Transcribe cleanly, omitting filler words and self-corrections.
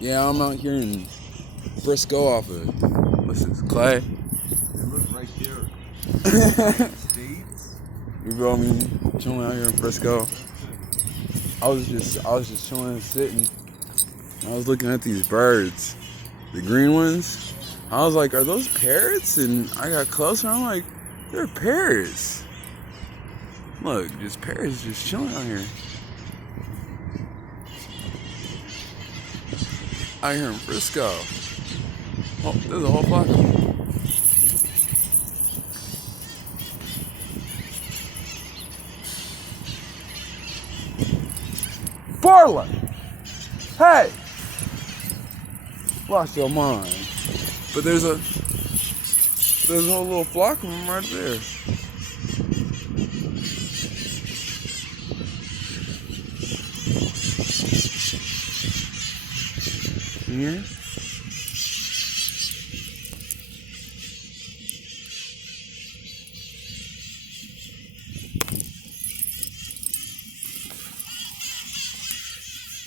Yeah, I'm out here in Frisco off of, what's this, Clay? Hey, look right there. States. You feel me? Chilling out here in Frisco. I was just chilling and sitting. I was looking at these birds, the green ones. I was like, are those parrots? And I got closer. I'm like, they're parrots. Look, just parrots just chilling out here. Out here in Frisco. Oh, there's a whole flock of them. Barla! Hey! Lost your mind. But there's a whole little flock of them right there. You hear?